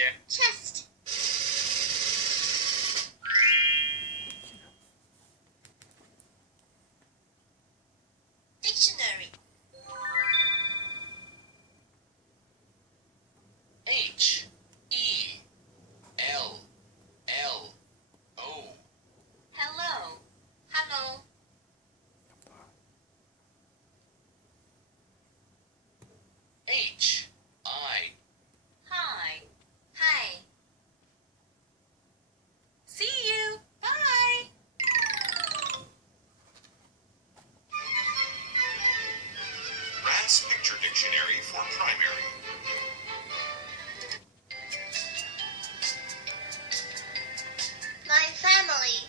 character. Chest. Dictionary. H-E-L-L-O. Hello. Hello. H-I. Hi. Hi. See you. Bye. RASS Picture Dictionary for Primary. My family.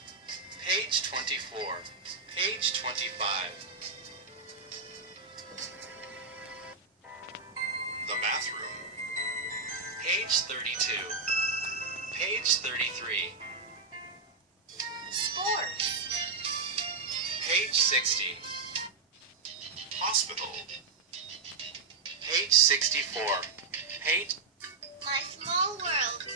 Page 24. Page 25. The bathroom. Page 32. Page 33. Sports. Page 60. Hospital. Page 64. Page My small world.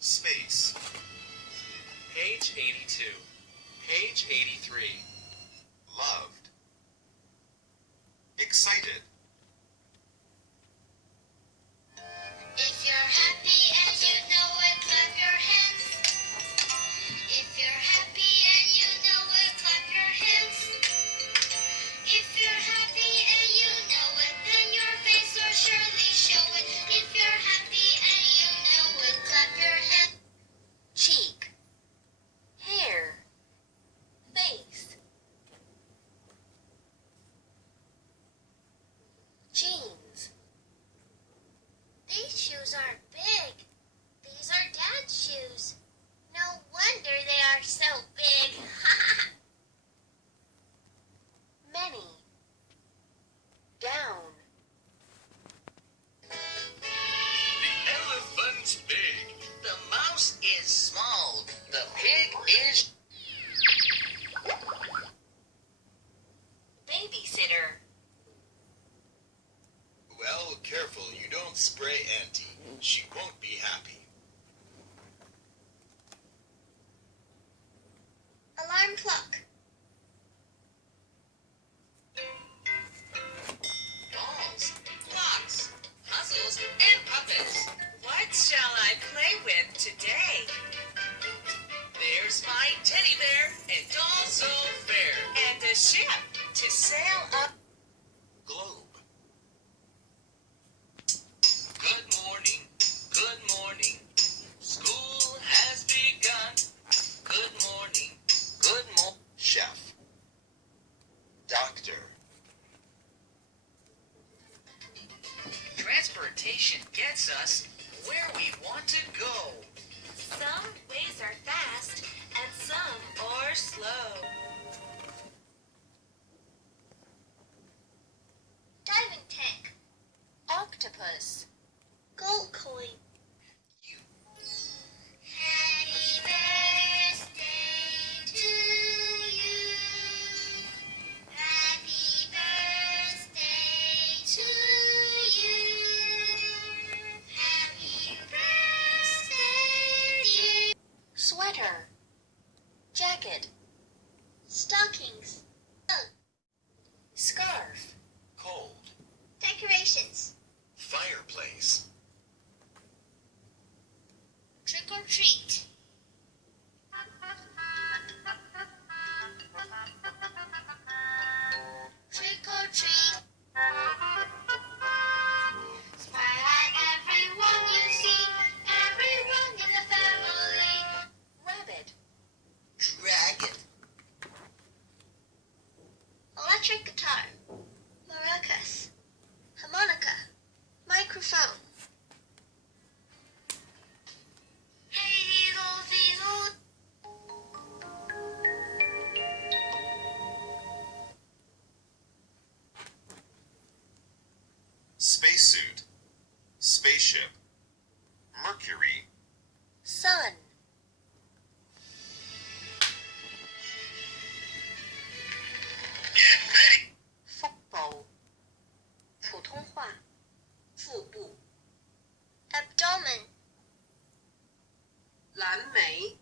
Space. Page 82. Page 83. Loved. Excited. If you're happy and you know it, clap your hands. If you're happy and you know it, clap your hands. If you're happy and you know it, then your face will surely show it. If you're happy and you know it, clap your hands. Cheek. Hair. Face. Jeans. These shoes are big. These are Dad's shoes. No wonder they are so big. Many. Down. The elephant's big. The mouse is small. The pig is Babysitter. Well, careful you don't spray Auntie. She won't be happy. Alarm clock. Dolls, blocks, puzzles, and puppets. What shall I play with today? There's my teddy bear and doll so fair. And a ship to sail up. Globe. good morning. Good morning. School has begun. Good morning. Good morning. Chef. Doctor. Transportation gets us where we want to go. Some ways are fast and some are slow. Diving tank. Octopus. Gold coin. You. Happy birthday to you. Happy birthday to you. Happy birthday, dear. Sweater. Jacket. Stockings. Scarf. Cold. Decorations. Fireplace. Trick or treat. Trick or treat. Smile at everyone you see, everyone in the family. Rabbit. Dragon. Electric guitar. Maracas. Harmonica. Microphone. Hey, 蓝莓